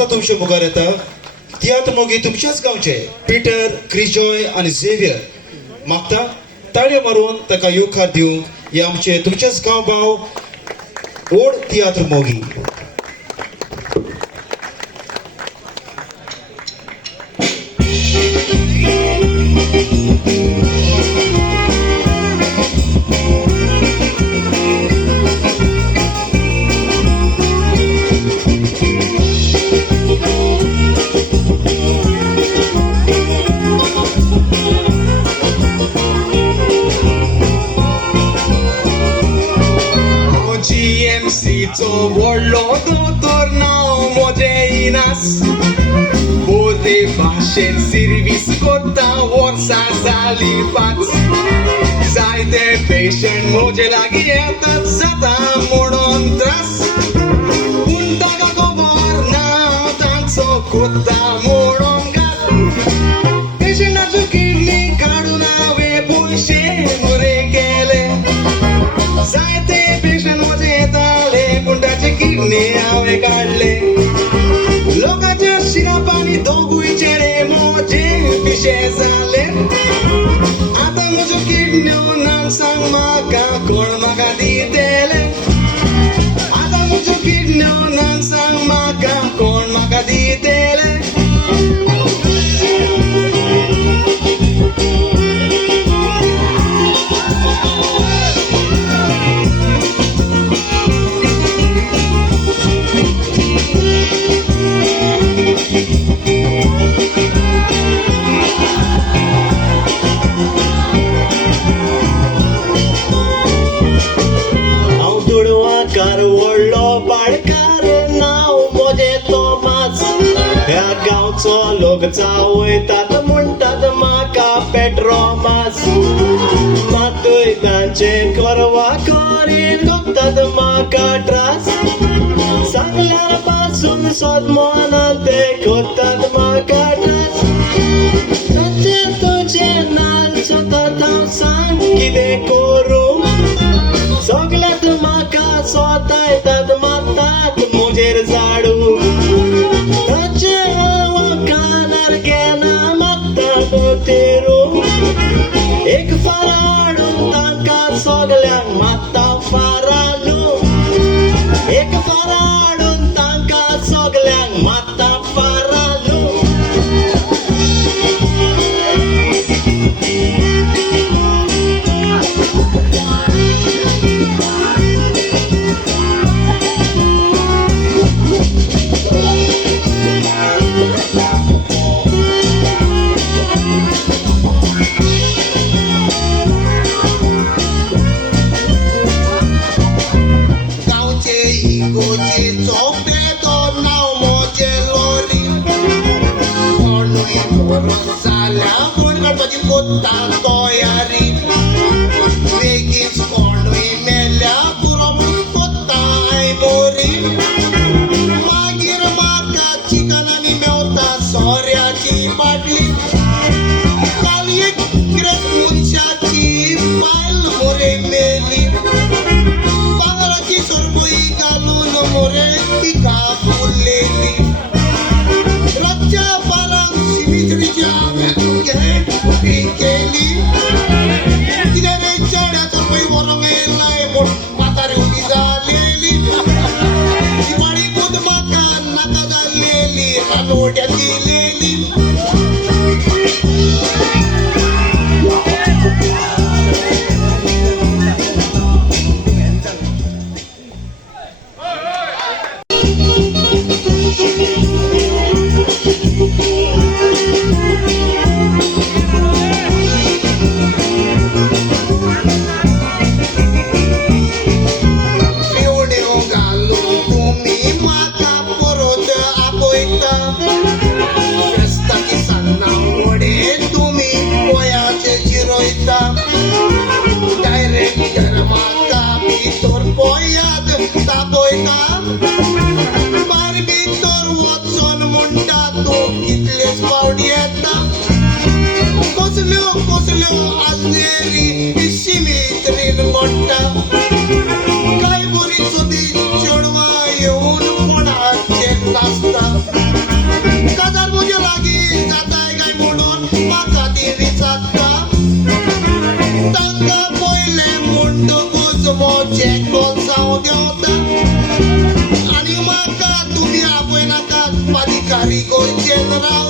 आता तुमच्या मुखार येता तियात्र मोगी तुमच्याच गावचे पिटर, क्रिजॉय आणि झेवियर. मागता ताळयो मारून ताका येवकार दिवंक हे आमचे तुमचेच गांव भाव ओड तियात्र मोगी. GMCचो व्हडलो दोतोर नांव मोजे इनास. बोरे भाशेन सर्वीस कोत्ता वर्सां जाली 5. जायते पेशंट मोजे लागीं येतात जाता म्हणून त्रास. पूण ताका खबर ना तांचो कोत्ता म्हणून घात. पेशंटाच्यो किडनी काडून हांवें पयशे बरे केले. जायते पेशंट मोजे येताले पूण ताचे किडनी हांवें काडले. लोकांच्या शिरापांनी दोगूय चेडे मोजे पिशे जाले. आतां म्हज्यो किडन्यो नांव सांग म्हाका कोण म्हाका दितेले. आतां म्हज्यो किडन्यो नांव सांग म्हाका कोण म्हाका दितेले. व्हडलो पाडकार नांव मोजे तोमास. ह्या गांवचो लोक वयतात म्हणटात म्हाका पेट्रोमास. मातूय तांचे करवा करी दोगतात म्हाका त्रास. सांगल्यार पासून सदमोनान ते कोत्तात म्हाका त्रास. ताचे तुजे नाल सतत हांव सांग कितें करूं. सगळ्यात म्हाका स्वता येतात मारतात मोजेर झाडू. ताचे कानार घेना मागता तेरू. एक फार हाडून तांकां सगळ्यांक मारता फारालू. एक फार हाडून तांकां सगळ्यांक मारता फारालू. कोत्ता तयारी बेगीच कोणूय मेल्या पुरो कोत्ताय बोरी. मागीर म्हाका चिकनांनी मेवता सोऱ्याची बाटली. काल एक मनशाची बायल मोरे मेली. पांगराची सरबळी घालून मोरे तिका उरलेली. रातच्या बारांक शिमिजडीची हांवें केली. कितें रे चेड्याचो पळय व्हरोंक येयलाय म्हूण म्हातारी उबी जालेली. दिवाळी दूद म्हाका नाका जाल्लेली रानवट्या दिलेली. Rasta कारिगोर general